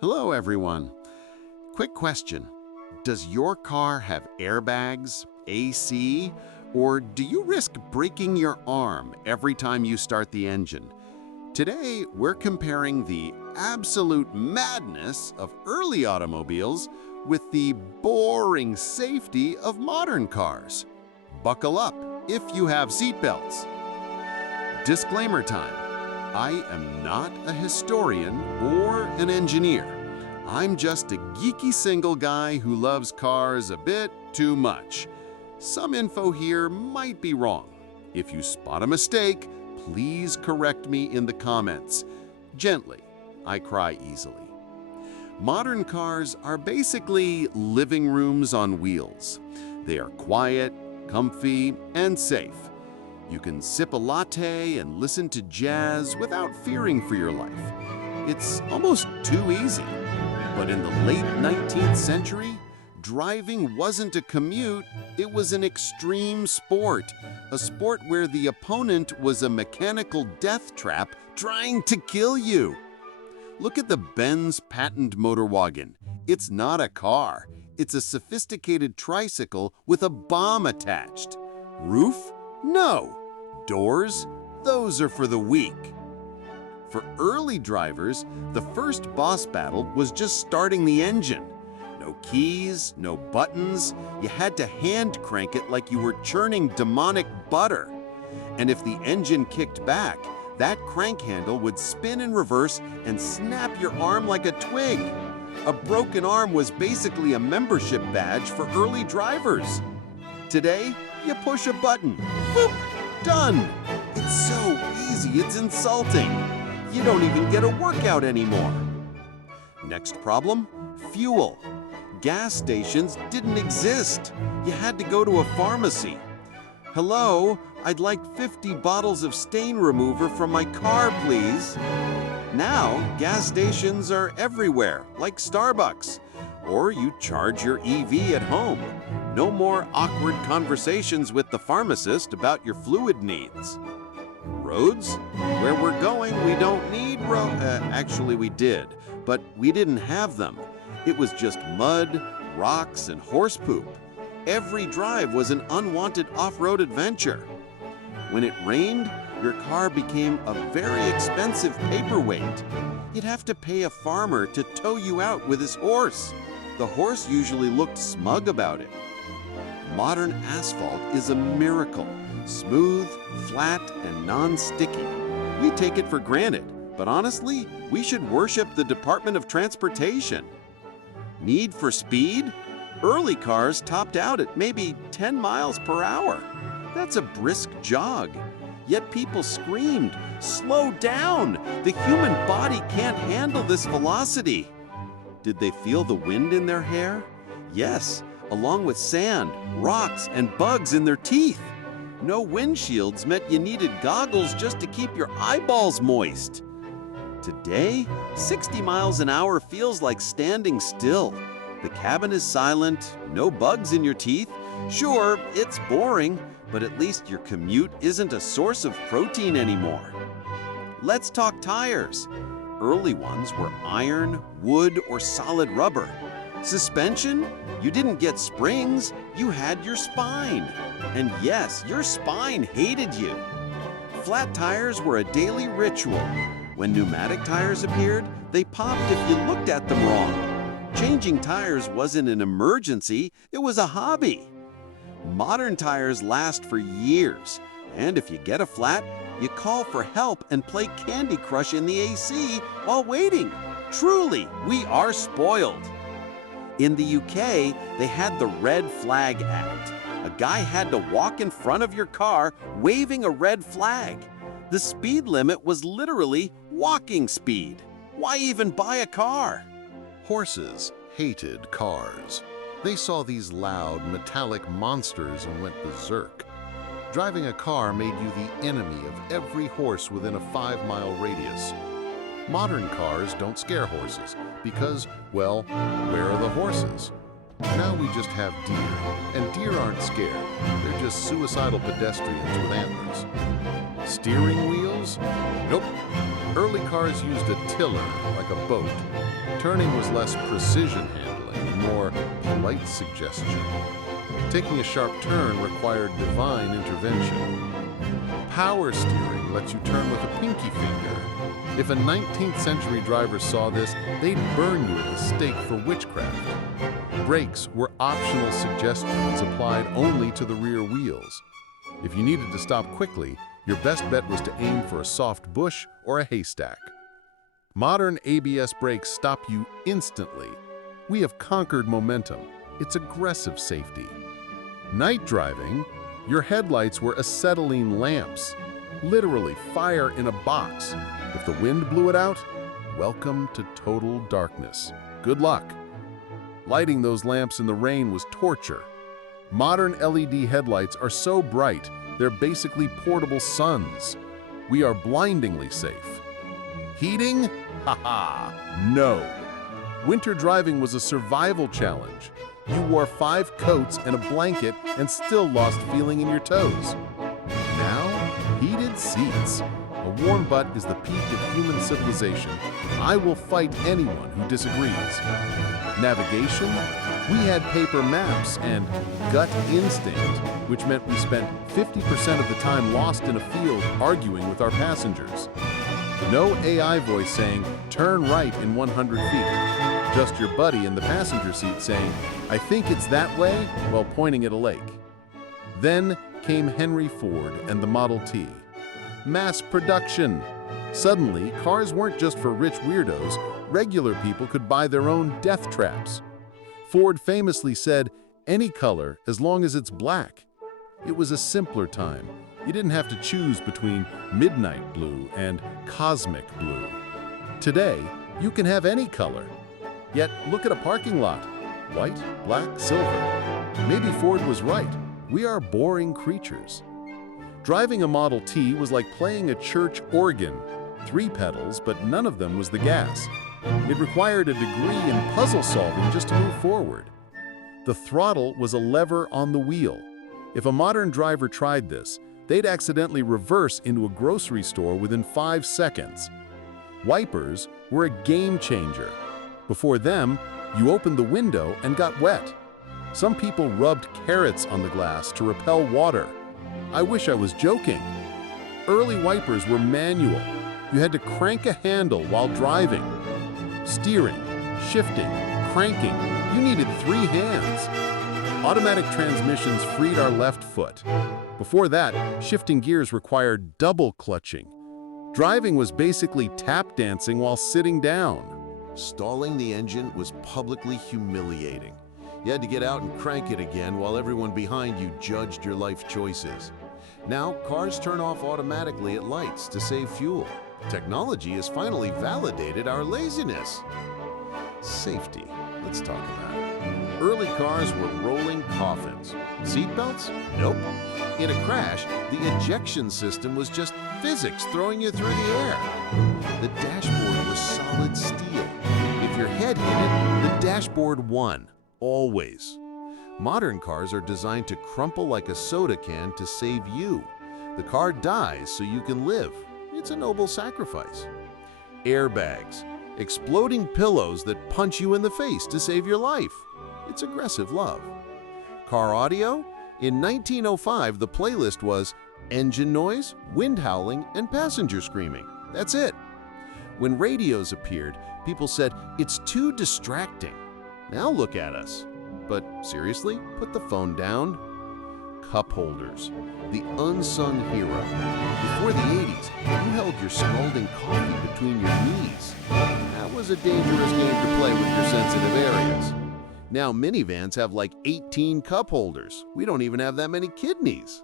Hello, everyone. Quick question. Does your car have airbags, AC, or do you risk breaking your arm every time you start the engine? Today, we're comparing the absolute madness of early automobiles with the boring safety of modern cars. Buckle up if you have seatbelts. Disclaimer time. I am not a historian or an engineer. I'm just a geeky single guy who loves cars a bit too much. Some info here might be wrong. If you spot a mistake, please correct me in the comments. Gently, I cry easily. Modern cars are basically living rooms on wheels. They are quiet, comfy, and safe. You can sip a latte and listen to jazz without fearing for your life. It's almost too easy. But in the late 19th century, driving wasn't a commute, it was an extreme sport. A sport where the opponent was a mechanical death trap trying to kill you. Look at the Benz patent motor wagon. It's not a car. It's a sophisticated tricycle with a bomb attached. Roof? No. Doors? Those are for the weak. For early drivers, the first boss battle was just starting the engine. No keys, no buttons. You had to hand crank it like you were churning demonic butter. And if the engine kicked back, that crank handle would spin in reverse and snap your arm like a twig. A broken arm was basically a membership badge for early drivers. Today, you push a button. Boop! Done! It's so easy, it's insulting. You don't even get a workout anymore. Next problem, fuel. Gas stations didn't exist. You had to go to a pharmacy. Hello, I'd like 50 bottles of stain remover from my car, please. Now, gas stations are everywhere, like Starbucks. Or you charge your EV at home. No more awkward conversations with the pharmacist about your fluid needs. Roads? Where we're going, we don't need actually we did, but we didn't have them. It was just mud, rocks, and horse poop. Every drive was an unwanted off-road adventure. When it rained, your car became a very expensive paperweight. You'd have to pay a farmer to tow you out with his horse. The horse usually looked smug about it. Modern asphalt is a miracle. Smooth, flat, and non-sticky. We take it for granted, but honestly, we should worship the Department of Transportation. Need for speed? Early cars topped out at maybe 10 miles per hour. That's a brisk jog. Yet people screamed, "Slow down! The human body can't handle this velocity." Did they feel the wind in their hair? Yes, along with sand, rocks, and bugs in their teeth. No windshields meant you needed goggles just to keep your eyeballs moist. Today, 60 miles an hour feels like standing still. The cabin is silent, no bugs in your teeth. Sure, it's boring, but at least your commute isn't a source of protein anymore. Let's talk tires. Early ones were iron, wood, or solid rubber. Suspension? You didn't get springs, you had your spine. And yes, your spine hated you. Flat tires were a daily ritual. When pneumatic tires appeared, they popped if you looked at them wrong. Changing tires wasn't an emergency, it was a hobby. Modern tires last for years, and if you get a flat, you call for help and play Candy Crush in the AC while waiting. Truly, we are spoiled. In the UK, they had the Red Flag Act. A guy had to walk in front of your car waving a red flag. The speed limit was literally walking speed. Why even buy a car? Horses hated cars. They saw these loud, metallic monsters and went berserk. Driving a car made you the enemy of every horse within a 5-mile radius. Modern cars don't scare horses because, well, where are the horses? Now we just have deer, and deer aren't scared. They're just suicidal pedestrians with antlers. Steering wheel? wheels? Nope. Early cars used a tiller, like a boat. Turning was less precision handling and more polite suggestion. Taking a sharp turn required divine intervention. Power steering lets you turn with a pinky finger. If a 19th century driver saw this, they'd burn you at the stake for witchcraft. Brakes were optional suggestions applied only to the rear wheels. If you needed to stop quickly, your best bet was to aim for a soft bush or a haystack. Modern ABS brakes stop you instantly. We have conquered momentum. It's aggressive safety. Night driving, your headlights were acetylene lamps. Literally fire in a box. If the wind blew it out, welcome to total darkness. Good luck. Lighting those lamps in the rain was torture. Modern LED headlights are so bright, they're basically portable suns. We are blindingly safe. Heating? Haha, no. Winter driving was a survival challenge. You wore 5 coats and a blanket and still lost feeling in your toes. Now, heated seats. A warm butt is the peak of human civilization. I will fight anyone who disagrees. Navigation? We had paper maps and gut instinct, which meant we spent 50% of the time lost in a field arguing with our passengers. No AI voice saying, "Turn right in 100 feet." Just your buddy in the passenger seat saying, "I think it's that way," while pointing at a lake. Then came Henry Ford and the Model T. Mass production. Suddenly, cars weren't just for rich weirdos. Regular people could buy their own death traps. Ford famously said, "Any color as long as it's black." It was a simpler time. You didn't have to choose between midnight blue and cosmic blue. Today, you can have any color. Yet, look at a parking lot. White, black, silver. Maybe Ford was right. We are boring creatures. Driving a Model T was like playing a church organ. 3 pedals, but none of them was the gas. It required a degree in puzzle solving just to move forward. The throttle was a lever on the wheel. If a modern driver tried this, they'd accidentally reverse into a grocery store within 5 seconds. Wipers were a game changer. Before them, you opened the window and got wet. Some people rubbed carrots on the glass to repel water. I wish I was joking. Early wipers were manual. You had to crank a handle while driving. Steering, shifting, cranking, you needed 3 hands. Automatic transmissions freed our left foot. Before that, shifting gears required double clutching. Driving was basically tap dancing while sitting down. Stalling the engine was publicly humiliating. You had to get out and crank it again while everyone behind you judged your life choices. Now, cars turn off automatically at lights to save fuel. Technology has finally validated our laziness. Safety, let's talk about it. Early cars were rolling coffins. Seatbelts? Nope. In a crash, the ejection system was just physics throwing you through the air. The dashboard was solid steel. If your head hit it, the dashboard won. Always. Modern cars are designed to crumple like a soda can to save you. The car dies so you can live. It's a noble sacrifice. Airbags. Exploding pillows that punch you in the face to save your life. It's aggressive love. Car audio? In 1905, the playlist was engine noise, wind howling, and passenger screaming. That's it. When radios appeared, people said, "It's too distracting." Now look at us. But seriously, put the phone down. Cup holders, the unsung hero. Before the 80s, you held your scalding coffee between your knees. That was a dangerous game to play with your sensitive areas. Now minivans have like 18 cup holders. We don't even have that many kidneys.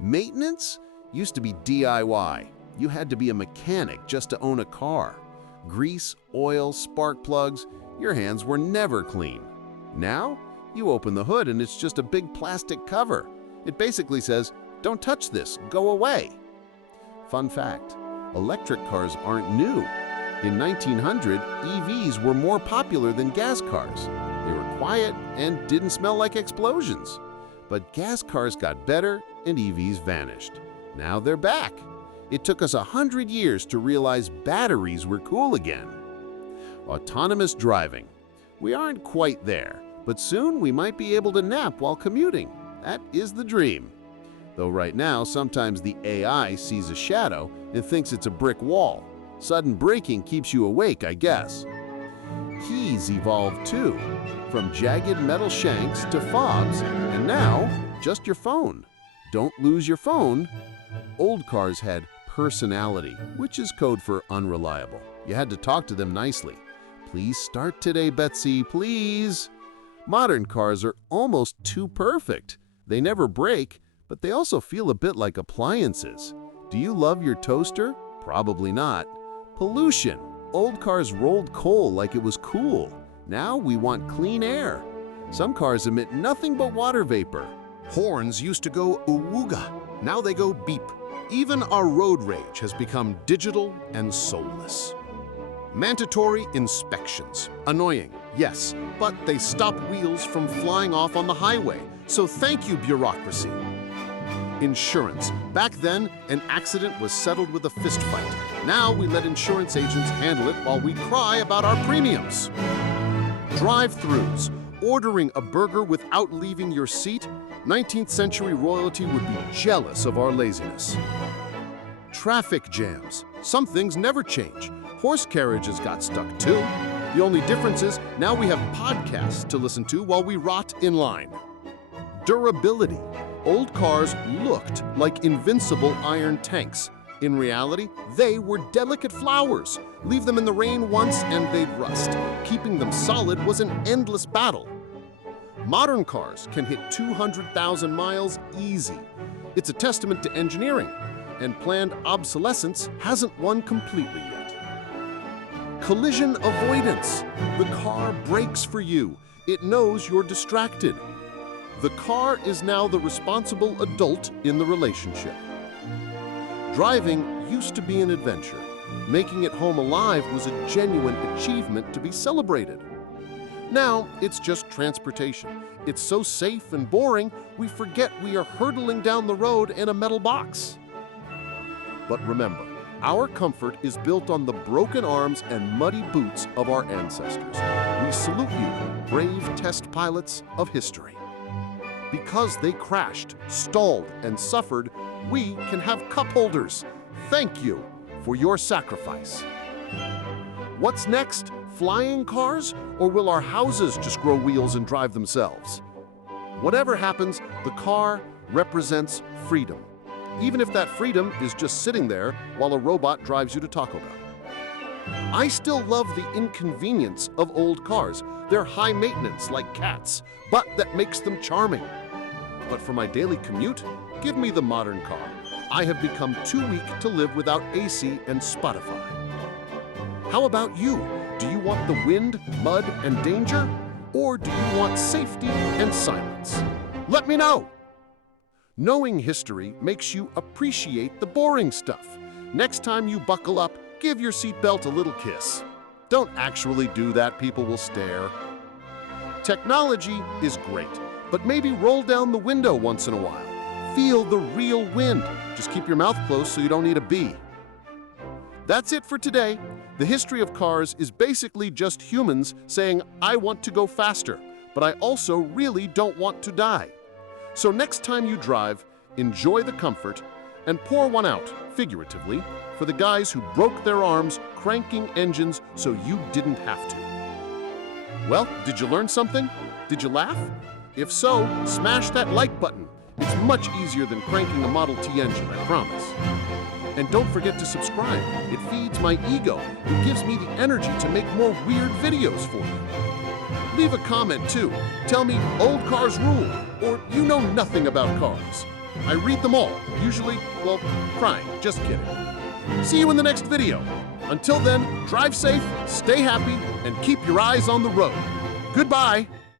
Maintenance used to be DIY. You had to be a mechanic just to own a car. Grease, oil, spark plugs, your hands were never clean. Now, you open the hood and it's just a big plastic cover. It basically says, "Don't touch this, go away." Fun fact, electric cars aren't new. In 1900, EVs were more popular than gas cars. They were quiet and didn't smell like explosions. But gas cars got better and EVs vanished. Now they're back. It took us 100 years to realize batteries were cool again. Autonomous driving. We aren't quite there, but soon we might be able to nap while commuting. That is the dream. Though right now, sometimes the AI sees a shadow and thinks it's a brick wall. Sudden braking keeps you awake, I guess. Keys evolved too, from jagged metal shanks to fobs, and now, just your phone. Don't lose your phone. Old cars had personality, which is code for unreliable. You had to talk to them nicely. Please start today, Betsy, please. Modern cars are almost too perfect. They never break, but they also feel a bit like appliances. Do you love your toaster? Probably not. Pollution. Old cars rolled coal like it was cool. Now we want clean air. Some cars emit nothing but water vapor. Horns used to go ooga, now they go beep. Even our road rage has become digital and soulless. Mandatory inspections. Annoying, yes, but they stop wheels from flying off on the highway. So thank you, bureaucracy. Insurance. Back then, an accident was settled with a fist fight. Now we let insurance agents handle it while we cry about our premiums. Drive-thrus. Ordering a burger without leaving your seat? 19th century royalty would be jealous of our laziness. Traffic jams. Some things never change. Horse carriages got stuck too. The only difference is now we have podcasts to listen to while we rot in line. Durability. Old cars looked like invincible iron tanks. In reality, they were delicate flowers. Leave them in the rain once and they'd rust. Keeping them solid was an endless battle. Modern cars can hit 200,000 miles easy. It's a testament to engineering, and planned obsolescence hasn't won completely yet. Collision avoidance. The car brakes for you. It knows you're distracted. The car is now the responsible adult in the relationship. Driving used to be an adventure. Making it home alive was a genuine achievement to be celebrated. Now, it's just transportation. It's so safe and boring, we forget we are hurtling down the road in a metal box. But remember, our comfort is built on the broken arms and muddy boots of our ancestors. We salute you, brave test pilots of history. Because they crashed, stalled, and suffered, we can have cup holders. Thank you for your sacrifice. What's next? Flying cars? Or will our houses just grow wheels and drive themselves? Whatever happens, the car represents freedom. Even if that freedom is just sitting there while a robot drives you to Taco Bell. I still love the inconvenience of old cars. They're high maintenance like cats, but that makes them charming. But for my daily commute, give me the modern car. I have become too weak to live without AC and Spotify. How about you? Do you want the wind, mud, and danger? Or do you want safety and silence? Let me know! Knowing history makes you appreciate the boring stuff. Next time you buckle up, give your seatbelt a little kiss. Don't actually do that, people will stare. Technology is great, but maybe roll down the window once in a while. Feel the real wind. Just keep your mouth closed so you don't need a bee. That's it for today. The history of cars is basically just humans saying, I want to go faster, but I also really don't want to die. So next time you drive, enjoy the comfort and pour one out, figuratively, for the guys who broke their arms cranking engines so you didn't have to. Well, did you learn something? Did you laugh? If so, smash that like button. It's much easier than cranking a Model T engine, I promise. And don't forget to subscribe. It feeds my ego. It gives me the energy to make more weird videos for you. Leave a comment too. Tell me old cars rule, or you know nothing about cars. I read them all, usually, well, crying, just kidding. See you in the next video. Until then, drive safe, stay happy, and keep your eyes on the road. Goodbye.